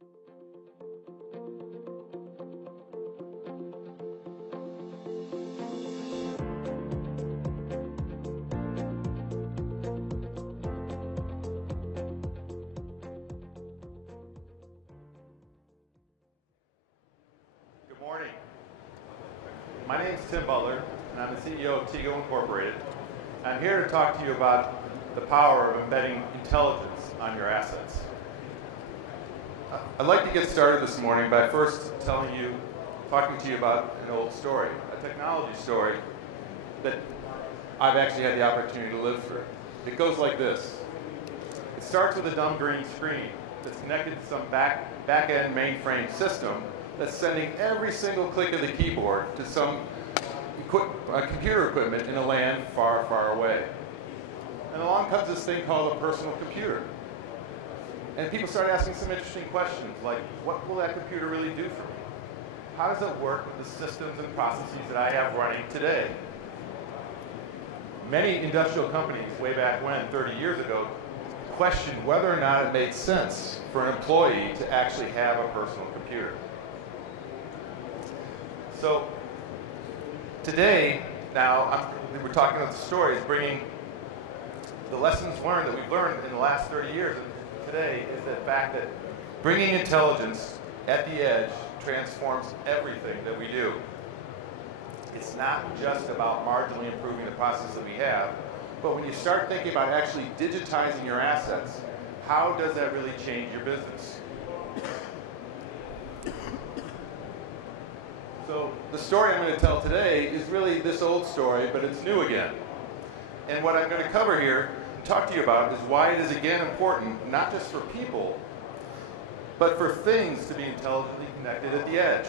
Good morning. My name is Tim Butler, and I'm the CEO of Tego Incorporated. I'm here to talk to you about the power of embedding intelligence on your assets. I'd like to get started this morning by first talking to you about an old story, a technology story that I've actually had the opportunity to live through. It goes like this. It starts with a dumb green screen that's connected to some back-end mainframe system that's sending every single click of the keyboard to some computer equipment in a land far, far away. And along comes this thing called a personal computer. And people start asking some interesting questions like, what will that computer really do for me? How does it work with the systems and processes that I have running today? Many industrial companies, way back when, 30 years ago, questioned whether or not it made sense for an employee to actually have a personal computer. So today, now, we're talking about the stories, bringing the lessons learned that we've learned in the last 30 years. And today is the fact that bringing intelligence at the edge transforms everything that we do. It's not just about marginally improving the process that we have, but when you start thinking about actually digitizing your assets, how does that really change your business? So the story I'm going to tell today is really this old story, but it's new again. And what I'm going to cover here and talk to you about is why it is again important, not just for people, but for things to be intelligently connected at the edge.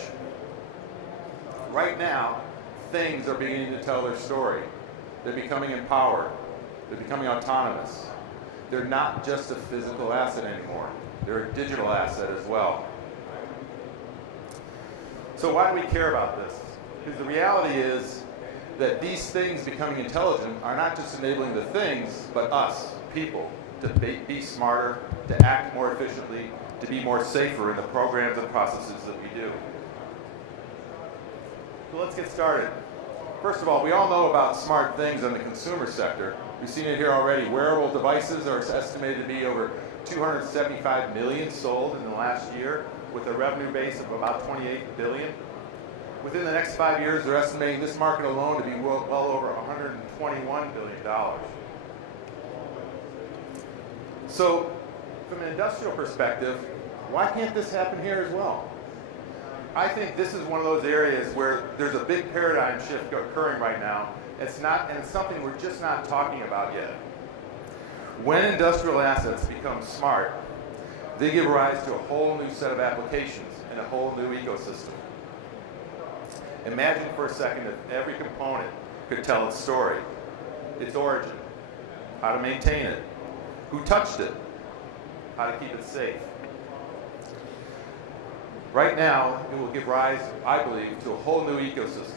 Right now, things are beginning to tell their story. They're becoming empowered. They're becoming autonomous. They're not just a physical asset anymore. They're a digital asset as well. So why do we care about this? Because the reality is that these things becoming intelligent are not just enabling the things, but us, people, to be smarter, to act more efficiently, to be more safer in the programs and processes that we do. So let's get started. First of all, we all know about smart things in the consumer sector. We've seen it here already. Wearable devices are estimated to be over 275 million sold in the last year, with a revenue base of about 28 billion. Within the next 5 years, they're estimating this market alone to be well over $121 billion. So, from an industrial perspective, why can't this happen here as well? I think this is one of those areas where there's a big paradigm shift occurring right now. It's something we're just not talking about yet. When industrial assets become smart, they give rise to a whole new set of applications and a whole new ecosystem. Imagine for a second if every component could tell its story, its origin, how to maintain it, who touched it, how to keep it safe. Right now, it will give rise, I believe, to a whole new ecosystem.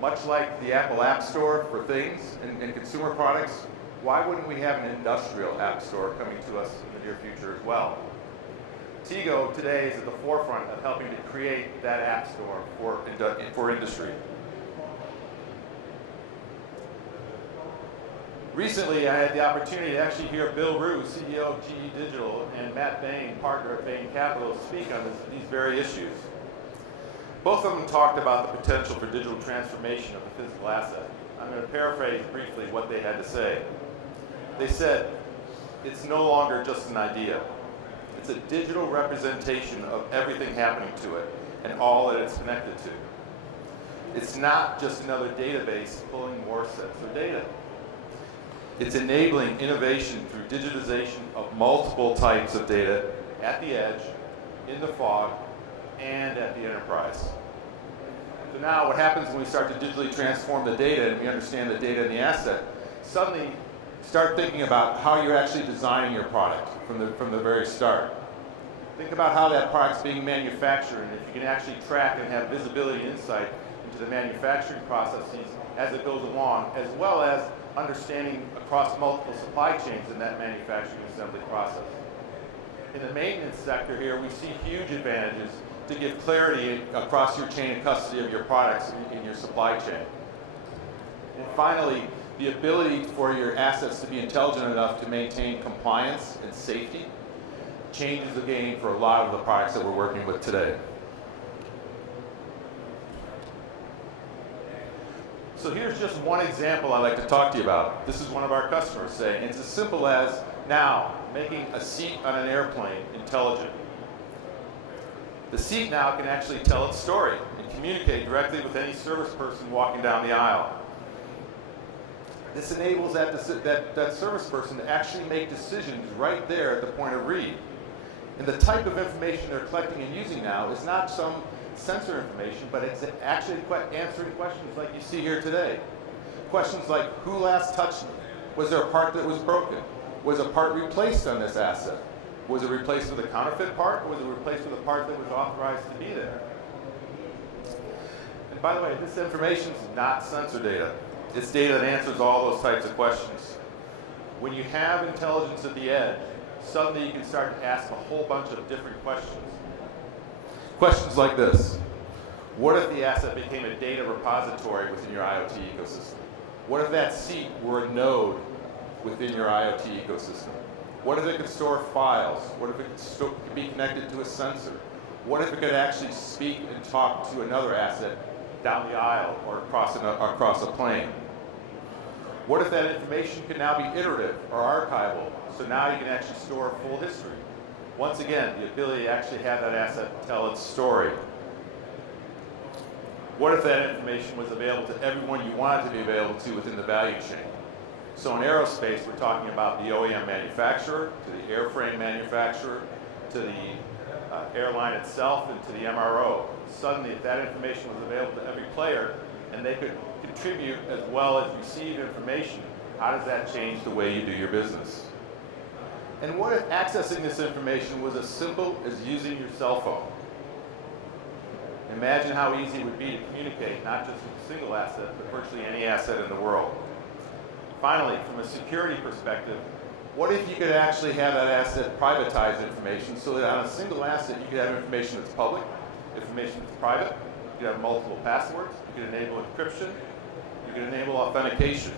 Much like the Apple App Store for things and consumer products, why wouldn't we have an industrial app store coming to us in the near future as well? Tego today is at the forefront of helping to create that app store for industry. Recently, I had the opportunity to actually hear Bill Rue, CEO of GE Digital, and Matt Bain, partner at Bain Capital, speak on these very issues. Both of them talked about the potential for digital transformation of the physical asset. I'm going to paraphrase briefly what they had to say. They said, it's no longer just an idea. It's a digital representation of everything happening to it and all that it's connected to. It's not just another database pulling more sets of data. It's enabling innovation through digitization of multiple types of data at the edge, in the fog, and at the enterprise. So now what happens when we start to digitally transform the data and we understand the data and the asset, suddenly start thinking about how you're actually designing your product from the very start. Think about how that product's being manufactured, and if you can actually track and have visibility and insight into the manufacturing processes as it goes along, as well as understanding across multiple supply chains in that manufacturing assembly process. In the maintenance sector here, we see huge advantages to give clarity across your chain of custody of your products in your supply chain. And finally, the ability for your assets to be intelligent enough to maintain compliance and safety changes the game for a lot of the products that we're working with today. So here's just one example I'd like to talk to you about. This is one of our customers saying, it's as simple as now making a seat on an airplane intelligent. The seat now can actually tell its story and communicate directly with any service person walking down the aisle. This enables that service person to actually make decisions right there at the point of read. And the type of information they're collecting and using now is not some sensor information, but it's actually answering questions like you see here today. Questions like, who last touched me? Was there a part that was broken? Was a part replaced on this asset? Was it replaced with a counterfeit part, or was it replaced with a part that was authorized to be there? And by the way, this information is not sensor data. It's data that answers all those types of questions. When you have intelligence at the edge, suddenly you can start to ask a whole bunch of different questions. Questions like this. What if the asset became a data repository within your IoT ecosystem? What if that seat were a node within your IoT ecosystem? What if it could store files? What if it could be connected to a sensor? What if it could actually speak and talk to another asset down the aisle or across a plane? What if that information could now be iterative or archival? So now you can actually store a full history. Once again, the ability to actually have that asset tell its story. What if that information was available to everyone you want it to be available to within the value chain? So in aerospace, we're talking about the OEM manufacturer, to the airframe manufacturer, to the airline itself, and to the MRO. Suddenly, if that information was available to every player, and they could contribute as well as receive information, how does that change the way you do your business? And what if accessing this information was as simple as using your cell phone? Imagine how easy it would be to communicate, not just with a single asset, but virtually any asset in the world. Finally, from a security perspective, what if you could actually have that asset privatize information so that on a single asset you could have information that's public, information that's private, you could have multiple passwords, you could enable encryption, you could enable authentication.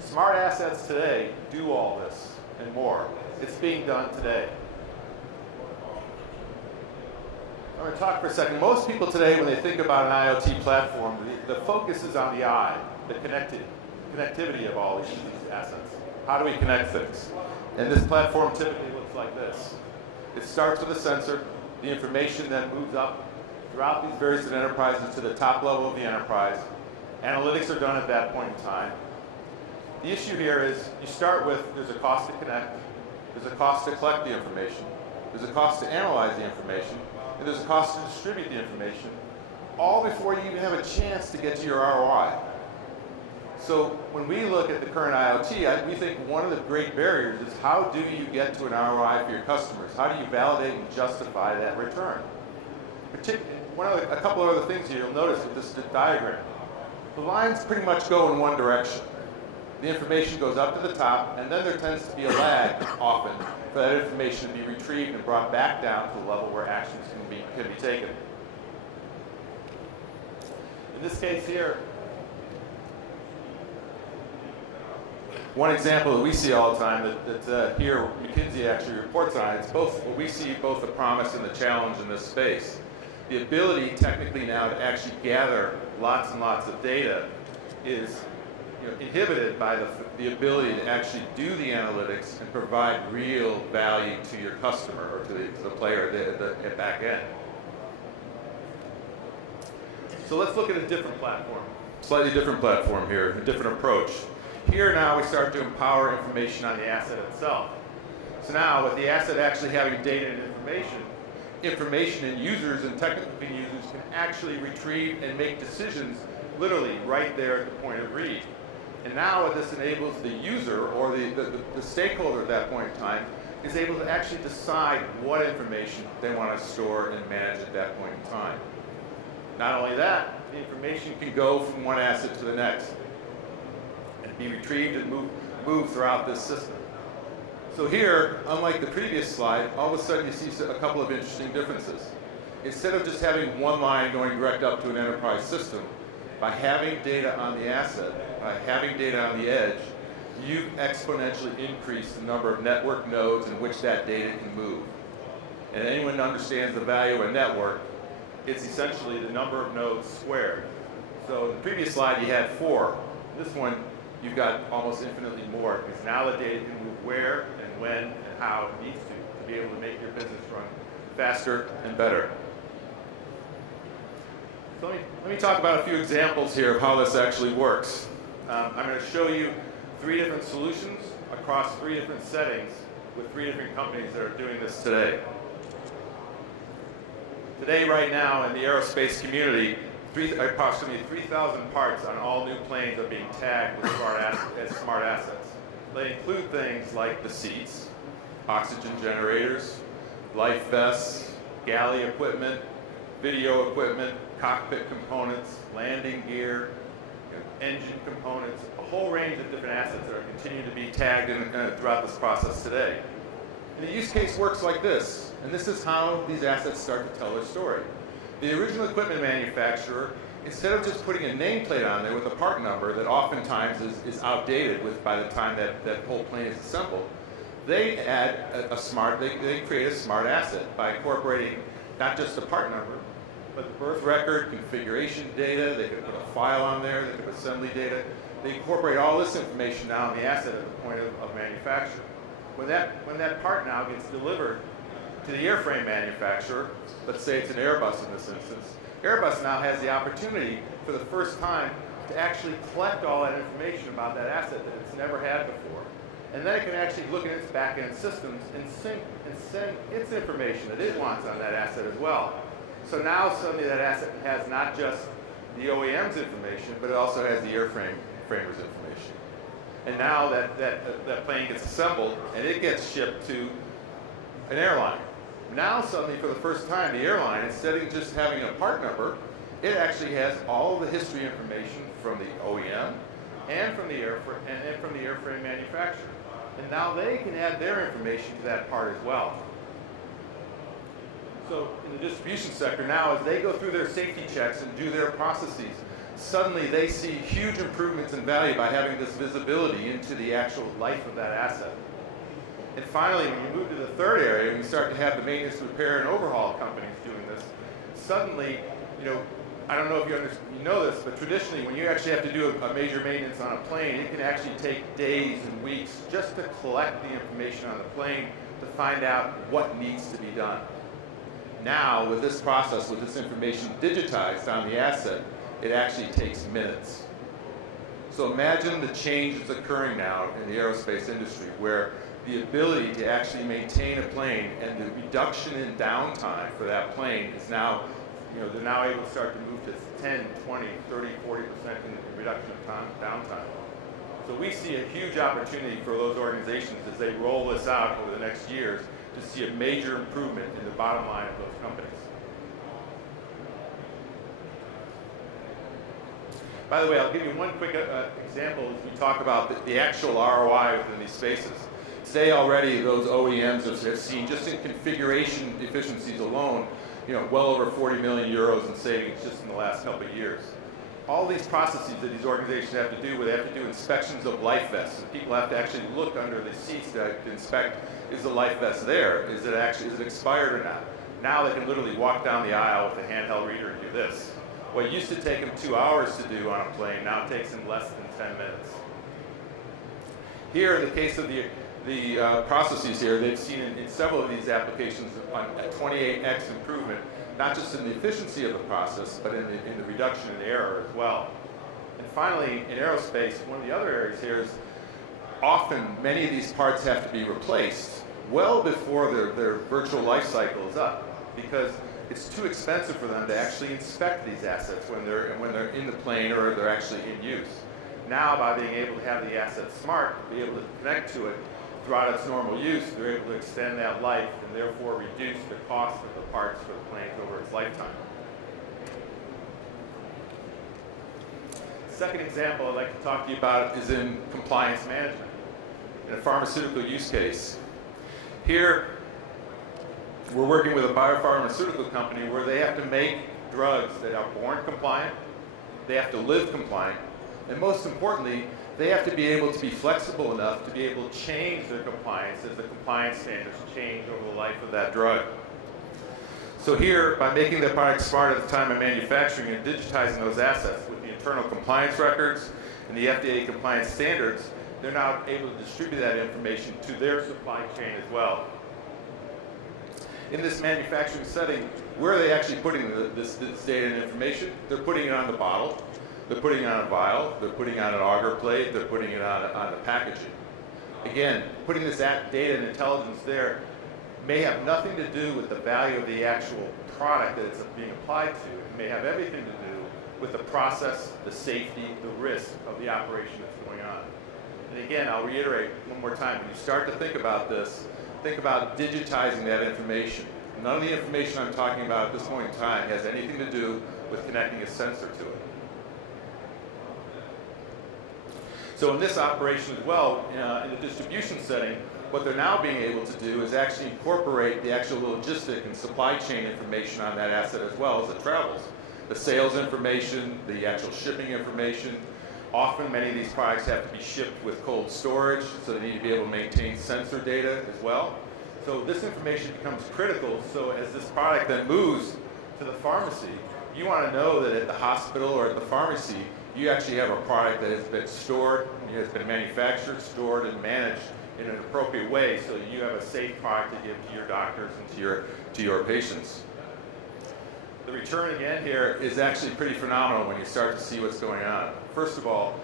Smart assets today do all this and more. It's being done today. I'm going to talk for a second. Most people today, when they think about an IoT platform, the focus is on the eye, the connectivity of all these assets. How do we connect things? And this platform typically looks like this. It starts with a sensor. The information then moves up throughout these various enterprises to the top level of the enterprise. Analytics are done at that point in time. The issue here is you start with there's a cost to connect, there's a cost to collect the information, there's a cost to analyze the information, and there's a cost to distribute the information, all before you even have a chance to get to your ROI. So when we look at the current IoT, we think one of the great barriers is how do you get to an ROI for your customers? How do you validate and justify that return? A couple of other things here you'll notice with this diagram. The lines pretty much go in one direction. The information goes up to the top, and then there tends to be a lag often for that information to be retrieved and brought back down to the level where actions can be taken. In this case here, one example that we see all the time that here McKinsey actually reports on, it's both what we see both the promise and the challenge in this space. The ability technically now to actually gather lots and lots of data is inhibited by the ability to actually do the analytics and provide real value to your customer or to the player at the back end. So let's look at a different platform, slightly different platform here, a different approach. Here now we start to empower information on the asset itself. So now with the asset actually having data and information and users and technical users can actually retrieve and make decisions literally right there at the point of read. And now what this enables the user or the stakeholder at that point in time is able to actually decide what information they want to store and manage at that point in time. Not only that, the information can go from one asset to the next and be retrieved and move throughout this system. So here, unlike the previous slide, all of a sudden you see a couple of interesting differences. Instead of just having one line going direct up to an enterprise system, by having data on the asset, by having data on the edge, you've exponentially increased the number of network nodes in which that data can move. And anyone who understands the value of a network, it's essentially the number of nodes squared. So in the previous slide you had 4. This one, you've got almost infinitely more, because now the data can move where and when and how it needs to be able to make your business run faster and better. So let me talk about a few examples here of how this actually works. I'm going to show you 3 different solutions across 3 different settings with 3 different companies that are doing this today. Today, right now, in the aerospace community, approximately 3,000 parts on all new planes are being tagged with smart assets. They include things like the seats, oxygen generators, life vests, galley equipment, video equipment, cockpit components, landing gear, engine components, a whole range of different assets that are continuing to be tagged throughout this process today. And the use case works like this, and this is how these assets start to tell their story. The original equipment manufacturer, instead of just putting a nameplate on there with a part number that oftentimes is outdated by the time that whole plane is assembled, they add they create a smart asset by incorporating not just the part number, but the birth record, configuration data. They could put a file on there, they could put assembly data. They incorporate all this information now on the asset at the point of manufacture. When that part now gets delivered to the airframe manufacturer, let's say it's an Airbus in this instance, Airbus now has the opportunity for the first time to actually collect all that information about that asset that it's never had before. And then it can actually look at its back-end systems and send its information that it wants on that asset as well. So now suddenly that asset has not just the OEM's information, but it also has the airframer's information. And now that plane gets assembled and it gets shipped to an airline. Now suddenly for the first time the airline, instead of just having a part number, it actually has all of the history information from the OEM and from the airframe manufacturer. And now they can add their information to that part as well. So in the distribution sector now, as they go through their safety checks and do their processes, suddenly they see huge improvements in value by having this visibility into the actual life of that asset. And finally, when you move to the third area, and you start to have the maintenance, repair, and overhaul companies doing this, suddenly, I don't know if you know this, but traditionally, when you actually have to do a major maintenance on a plane, it can actually take days and weeks just to collect the information on the plane to find out what needs to be done. Now, with this process, with this information digitized on the asset, it actually takes minutes. So imagine the change that's occurring now in the aerospace industry, where the ability to actually maintain a plane and the reduction in downtime for that plane is now, they're now able to start to move to 10, 20, 30, 40% in the reduction of downtime. So we see a huge opportunity for those organizations as they roll this out over the next years to see a major improvement in the bottom line of those companies. By the way, I'll give you one quick example as we talk about the actual ROI within these spaces. Today already those OEMs have seen, just in configuration efficiencies alone, well over 40 million euros in savings just in the last couple of years. All these processes that these organizations have to do, where they have to do inspections of life vests, and people have to actually look under the seats to inspect, is the life vest there? Is it expired or not? Now they can literally walk down the aisle with a handheld reader and do this. What used to take them 2 hours to do on a plane now takes them less than 10 minutes. Here, in the case of the processes here, they've seen in several of these applications a 28x improvement, not just in the efficiency of the process, but in the reduction in error as well. And finally, in aerospace, one of the other areas here is often many of these parts have to be replaced well before their virtual life cycle is up, because it's too expensive for them to actually inspect these assets when they're in the plane or they're actually in use. Now, by being able to have the asset smart, be able to connect to it throughout its normal use, they're able to extend that life and therefore reduce the cost of the parts for the planes over its lifetime. The second example I'd like to talk to you about is in compliance management. In a pharmaceutical use case, Here, we're working with a biopharmaceutical company where they have to make drugs that are born compliant, they have to live compliant, and most importantly, they have to be able to be flexible enough to be able to change their compliance as the compliance standards change over the life of that drug. So here, by making the product smart at the time of manufacturing and digitizing those assets with the internal compliance records and the FDA compliance standards, they're now able to distribute that information to their supply chain as well. In this manufacturing setting, where are they actually putting this data and information? They're putting it on the bottle, they're putting it on a vial, they're putting it on an agar plate, they're putting it on the packaging. Again, putting this data and intelligence there may have nothing to do with the value of the actual product that it's being applied to. It may have everything to do with the process, the safety, the risk of the operation that's going on. And again, I'll reiterate one more time, when you start to think about this, think about digitizing that information. None of the information I'm talking about at this point in time has anything to do with connecting a sensor to it. So in this operation as well, in the distribution setting, what they're now being able to do is actually incorporate the actual logistic and supply chain information on that asset as well as it travels. The sales information, the actual shipping information. Often many of these products have to be shipped with cold storage, so they need to be able to maintain sensor data as well. So this information becomes critical, so as this product then moves to the pharmacy, you want to know that at the hospital or at the pharmacy, you actually have a product that has been stored, has been manufactured, stored, and managed in an appropriate way, so you have a safe product to give to your doctors and to your patients. The return again here is actually pretty phenomenal when you start to see what's going on. First of all,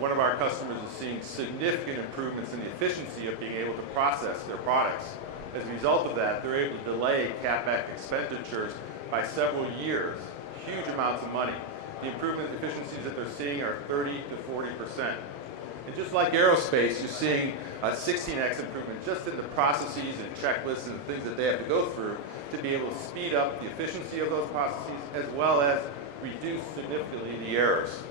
one of our customers is seeing significant improvements in the efficiency of being able to process their products. As a result of that, they're able to delay CapEx expenditures by several years, huge amounts of money. The improvement efficiencies that they're seeing are 30 to 40%. And just like aerospace, you're seeing a 16x improvement just in the processes and checklists and things that they have to go through to be able to speed up the efficiency of those processes as well as reduce significantly the errors.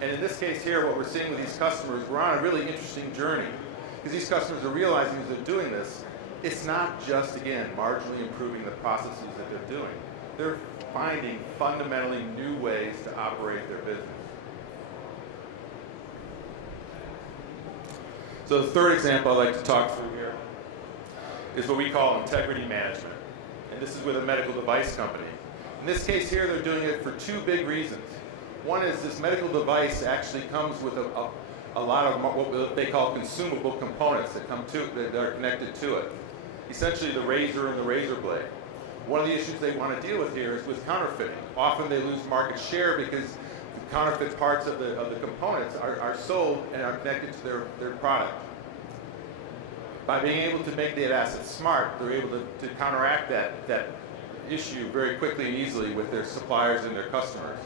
And in this case here, what we're seeing with these customers, we're on a really interesting journey because these customers are realizing as they're doing this, it's not just, again, marginally improving the processes that they're doing. They're finding fundamentally new ways to operate their business. So the third example I'd like to talk through here is what we call integrity management. And this is with a medical device company. In this case here, they're doing it for two big reasons. One is this medical device actually comes with a lot of what they call consumable components that are connected to it. Essentially the razor and the razor blade. One of the issues they want to deal with here is with counterfeiting. Often they lose market share because the counterfeit parts of the components are sold and are connected to their product. By being able to make that asset smart, they're able to counteract that issue very quickly and easily with their suppliers and their customers.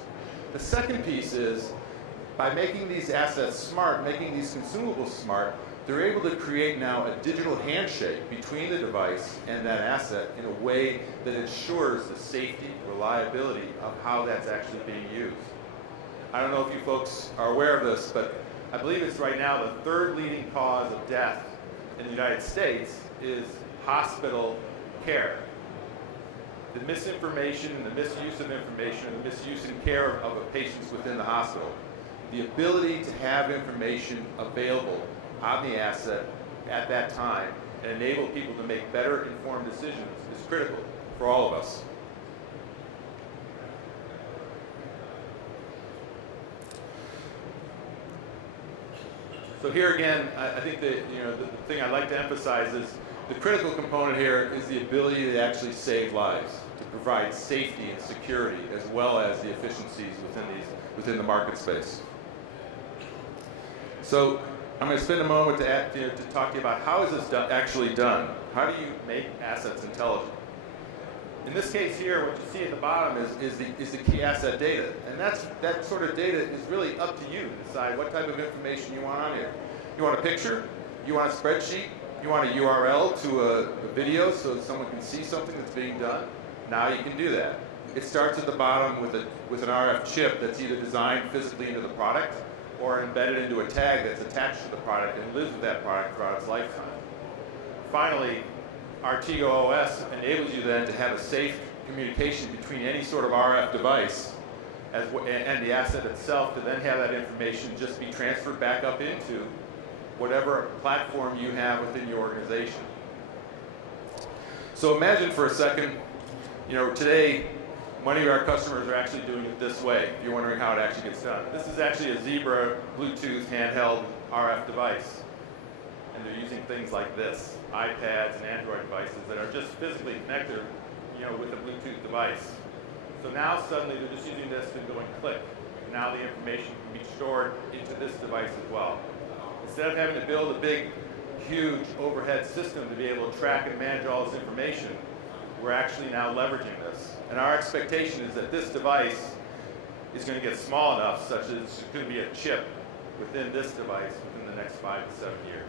The second piece is, by making these assets smart, making these consumables smart, they're able to create now a digital handshake between the device and that asset in a way that ensures the safety, reliability of how that's actually being used. I don't know if you folks are aware of this, but I believe it's right now the third leading cause of death in the United States is hospital care. The misinformation and the misuse of information and the misuse and care of patients within the hospital. The ability to have information available on the asset at that time and enable people to make better informed decisions is critical for all of us. So here again, I think that the thing I'd like to emphasize is the critical component here is the ability to actually save lives, to provide safety and security as well as the efficiencies within the market space. So I'm going to spend a moment to talk to you about how is this actually done? How do you make assets intelligent? In this case here, what you see at the bottom is the key asset data. And that sort of data is really up to you to decide what type of information you want on here. You want a picture? You want a spreadsheet? You want a URL to a video so that someone can see something that's being done? Now you can do that. It starts at the bottom with an RF chip that's either designed physically into the product or embedded into a tag that's attached to the product and lives with that product throughout its lifetime. finally, our Tego OS enables you then to have a safe communication between any sort of RF device and the asset itself, to then have that information just be transferred back up into whatever platform you have within your organization. So imagine for a second, today, many of our customers are actually doing it this way, if you're wondering how it actually gets done. This is actually a Zebra Bluetooth handheld RF device. And they're using things like this, iPads and Android devices that are just physically connected, with a Bluetooth device. So now suddenly they're just using this and going click. And now the information can be stored into this device as well. Instead of having to build a big, huge overhead system to be able to track and manage all this information, we're actually now leveraging this. And our expectation is that this device is going to get small enough such that it's going to be a chip within this device within the next 5 to 7 years.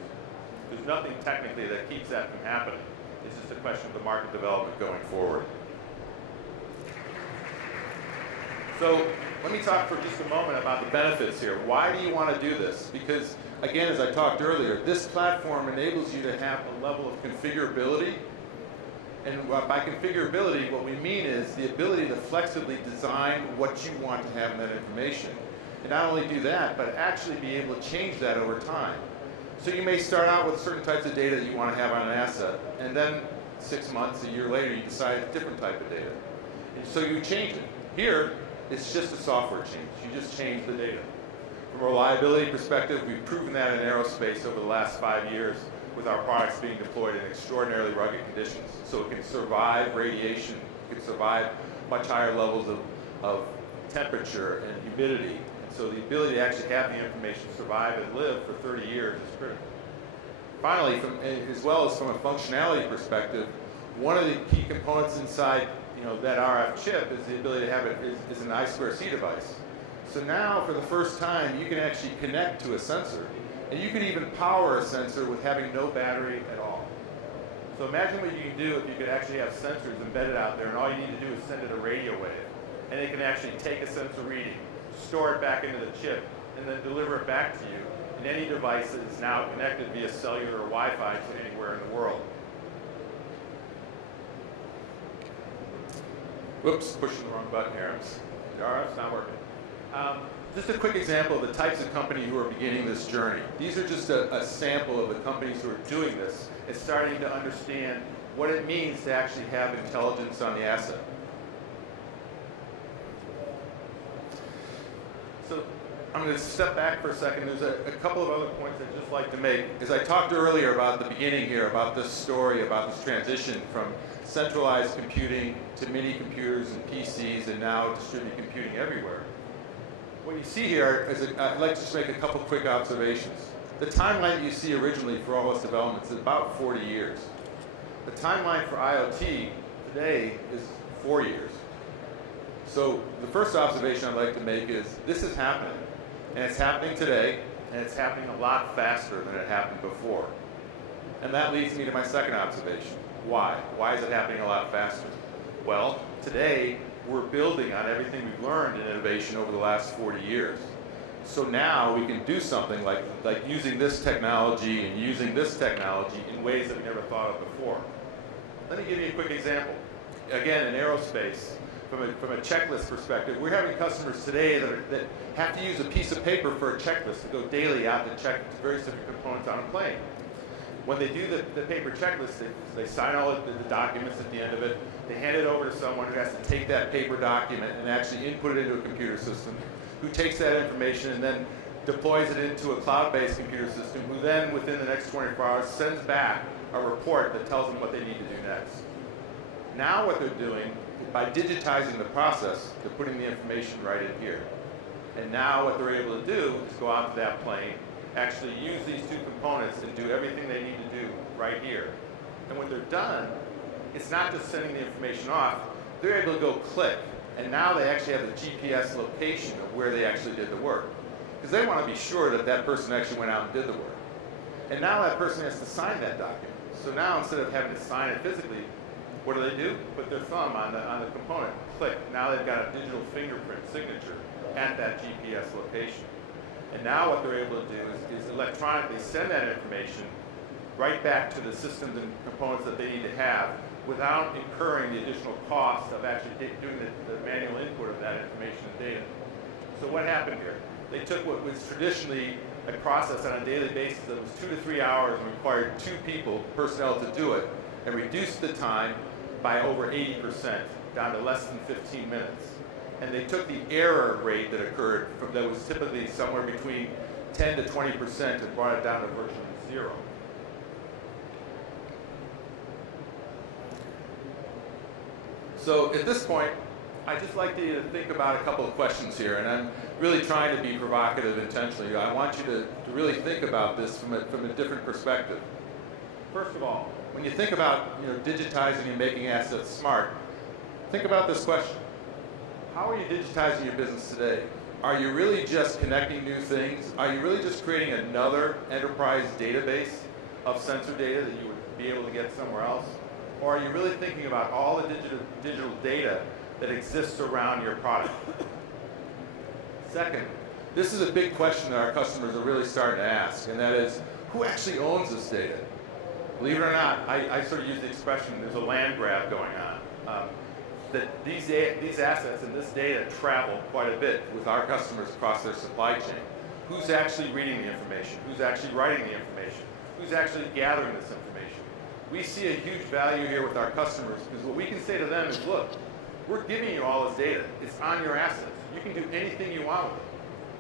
There's nothing technically that keeps that from happening. It's just a question of the market development going forward. So let me talk for just a moment about the benefits here. Why do you want to do this? Because, again, as I talked earlier, this platform enables you to have a level of configurability. And by configurability, what we mean is the ability to flexibly design what you want to have in that information. And not only do that, but actually be able to change that over time. So you may start out with certain types of data that you want to have on an asset, and then 6 months, a year later, you decide a different type of data. And so you change it. Here, it's just a software change. You just change the data. From a reliability perspective, we've proven that in aerospace over the last 5 years with our products being deployed in extraordinarily rugged conditions. So it can survive radiation, it can survive much higher levels of temperature and humidity. So the ability to actually have the information survive and live for 30 years is critical. Finally, as well as from a functionality perspective, one of the key components inside that RF chip is the ability to have it is an I2C device. So now, for the first time, you can actually connect to a sensor, and you can even power a sensor with having no battery at all. So imagine what you can do if you could actually have sensors embedded out there, and all you need to do is send it a radio wave, and it can actually take a sensor reading, store it back into the chip, and then deliver it back to you in any device that is now connected via cellular or Wi-Fi to anywhere in the world. Whoops, pushing the wrong button here. The RF's not working. Just a quick example of the types of companies who are beginning this journey. These are just a sample of the companies who are doing this and starting to understand what it means to actually have intelligence on the asset. So I'm going to step back for a second. There's a couple of other points I'd just like to make. As I talked earlier about the beginning here, about this story, about this transition from centralized computing to mini computers and PCs and now distributed computing everywhere. What you see here is, I'd like to just make a couple quick observations. The timeline you see originally for all this development is about 40 years. The timeline for IoT today is 4 years. So the first observation I'd like to make is this is happening. And it's happening today, and it's happening a lot faster than it happened before. And that leads me to my second observation. Why? Why is it happening a lot faster? Well, today we're building on everything we've learned in innovation over the last 40 years. So now we can do something like using this technology and using this technology in ways that we never thought of before. Let me give you a quick example. Again, in aerospace, from a checklist perspective, we're having customers today that have to use a piece of paper for a checklist to go daily out to check various different components on a plane. When they do the paper checklist, they sign all the documents at the end of it. They hand it over to someone who has to take that paper document and actually input it into a computer system, who takes that information and then deploys it into a cloud-based computer system, who then, within the next 24 hours, sends back a report that tells them what they need to do next. Now what they're doing, by digitizing the process, they're putting the information right in here. And now what they're able to do is go out to that plane, actually use these two components and do everything they need to do right here. And when they're done, it's not just sending the information off, they're able to go click, and now they actually have the GPS location of where they actually did the work. Because they want to be sure that that person actually went out and did the work. And now that person has to sign that document. So now instead of having to sign it physically, what do? Put their thumb on the component, click. Now they've got a digital fingerprint signature at that GPS location. And now what they're able to do is electronically send that information right back to the systems and components that they need to have without incurring the additional cost of actually doing the manual input of that information and data. So what happened here? They took what was traditionally a process on a daily basis that was 2 to 3 hours and required 2 personnel to do it, and reduced the time by over 80%, down to less than 15 minutes. And they took the error rate that occurred that was typically somewhere between 10 to 20% and brought it down to virtually 0. So at this point, I'd just like you to think about a couple of questions here, and I'm really trying to be provocative intentionally. I want you to really think about this from a different perspective. First of all, when you think about digitizing and making assets smart, think about this question. How are you digitizing your business today? Are you really just connecting new things? Are you really just creating another enterprise database of sensor data that you would be able to get somewhere else? Or are you really thinking about all the digital data that exists around your product? Second, this is a big question that our customers are really starting to ask, and that is, who actually owns this data? Believe it or not, I sort of use the expression, there's a land grab going on. That these assets and this data travel quite a bit with our customers across their supply chain. Who's actually reading the information? Who's actually writing the information? Who's actually gathering this information? We see a huge value here with our customers because what we can say to them is, look, we're giving you all this data. It's on your assets. You can do anything you want with it.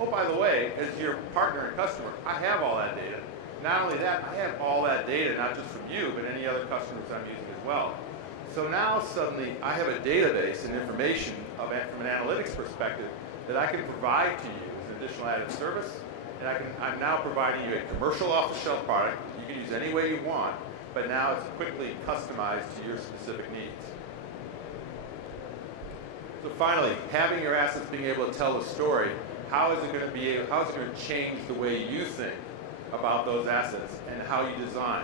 Oh, by the way, as your partner and customer, I have all that data. Not only that, I have all that data, not just from you, but any other customers I'm using as well. So now suddenly I have a database and information from an analytics perspective that I can provide to you as an additional added service. And I'm now providing you a commercial off-the-shelf product. You can use any way you want, but now it's quickly customized to your specific needs. So finally, having your assets being able to tell the story, how is it going to change the way you think about those assets and how you design?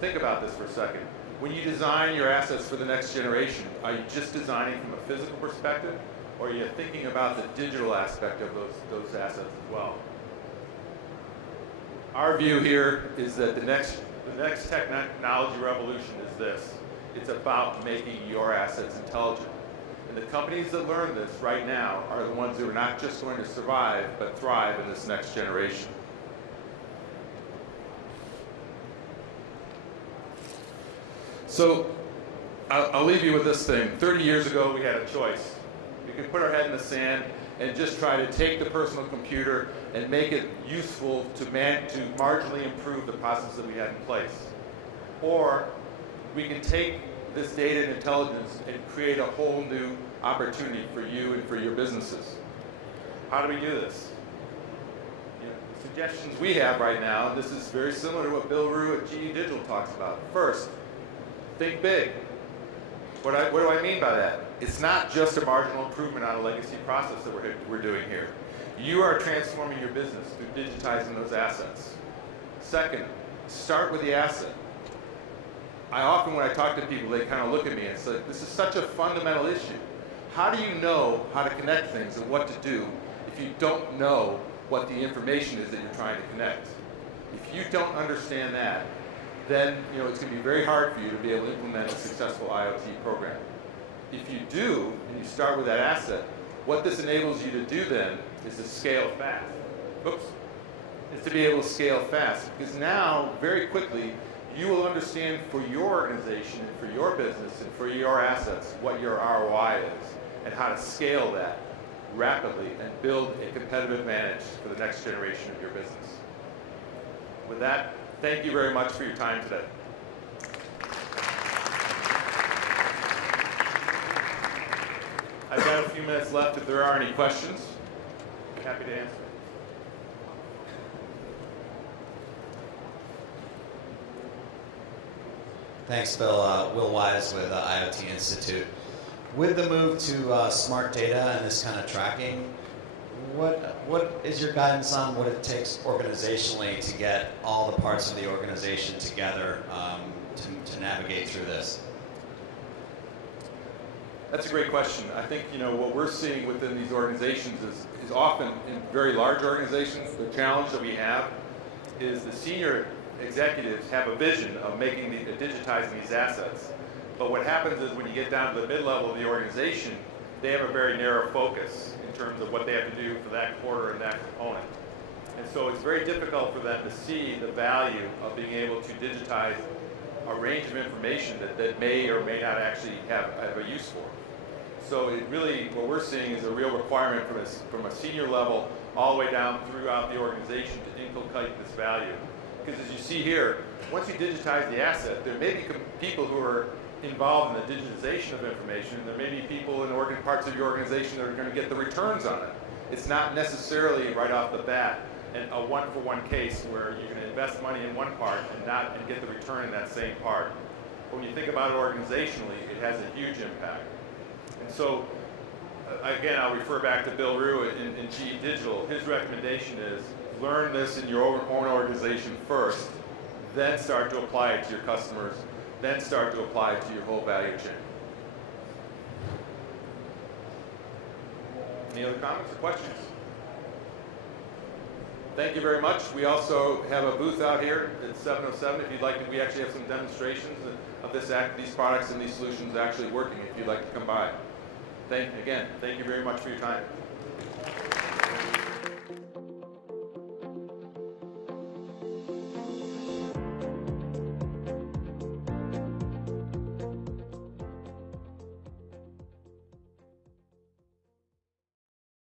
Think about this for a second. When you design your assets for the next generation, are you just designing from a physical perspective, or are you thinking about the digital aspect of those assets as well? Our view here is that the next technology revolution is this. It's about making your assets intelligent. And the companies that learn this right now are the ones who are not just going to survive, but thrive in this next generation. So I'll leave you with this thing. 30 years ago, we had a choice. We could put our head in the sand and just try to take the personal computer and make it useful to marginally improve the process that we had in place. Or we can take this data and intelligence and create a whole new opportunity for you and for your businesses. How do we do this? The suggestions we have right now, and this is very similar to what Bill Rue at GE Digital talks about. First, think big. What do I mean by that? It's not just a marginal improvement on a legacy process that we're doing here. You are transforming your business through digitizing those assets. Second, start with the asset. I often, when I talk to people, they kind of look at me and say, this is such a fundamental issue. How do you know how to connect things and what to do if you don't know what the information is that you're trying to connect? If you don't understand that, then it's going to be very hard for you to be able to implement a successful IoT program. If you do, and you start with that asset, what this enables you to do then is to scale fast. Is to be able to scale fast. Because now, very quickly, you will understand for your organization and for your business and for your assets what your ROI is and how to scale that rapidly and build a competitive advantage for the next generation of your business. With that, thank you very much for your time today. I've got a few minutes left if there are any questions. Happy to answer. Thanks, Bill. Will Wise with IoT Institute. With the move to smart data and this kind of tracking, what is your guidance on what it takes organizationally to get all the parts of the organization together to navigate through this? That's a great question. I think what we're seeing within these organizations is often in very large organizations, the challenge that we have is the senior executives have a vision of digitizing these assets. But what happens is when you get down to the mid-level of the organization, they have a very narrow focus in terms of what they have to do for that quarter and that component. And so it's very difficult for them to see the value of being able to digitize a range of information that may or may not actually have a use for. So it really, what we're seeing is a real requirement from a senior level all the way down throughout the organization to inculcate this value. Because as you see here, once you digitize the asset, there may be people who are involved in the digitization of information, and there may be people in parts of your organization that are going to get the returns on it. It's not necessarily right off the bat a one-for-one case where you're going to invest money in one part and get the return in that same part. But when you think about it organizationally, it has a huge impact. And so, again, I'll refer back to Bill Rue in GE Digital. His recommendation is learn this in your own organization first, then start to apply it to your customers, then start to apply it to your whole value chain. Any other comments or questions? Thank you very much. We also have a booth out here at 707 if you'd like to. We actually have some demonstrations of these products and these solutions actually working if you'd like to come by. Again, thank you very much for your time.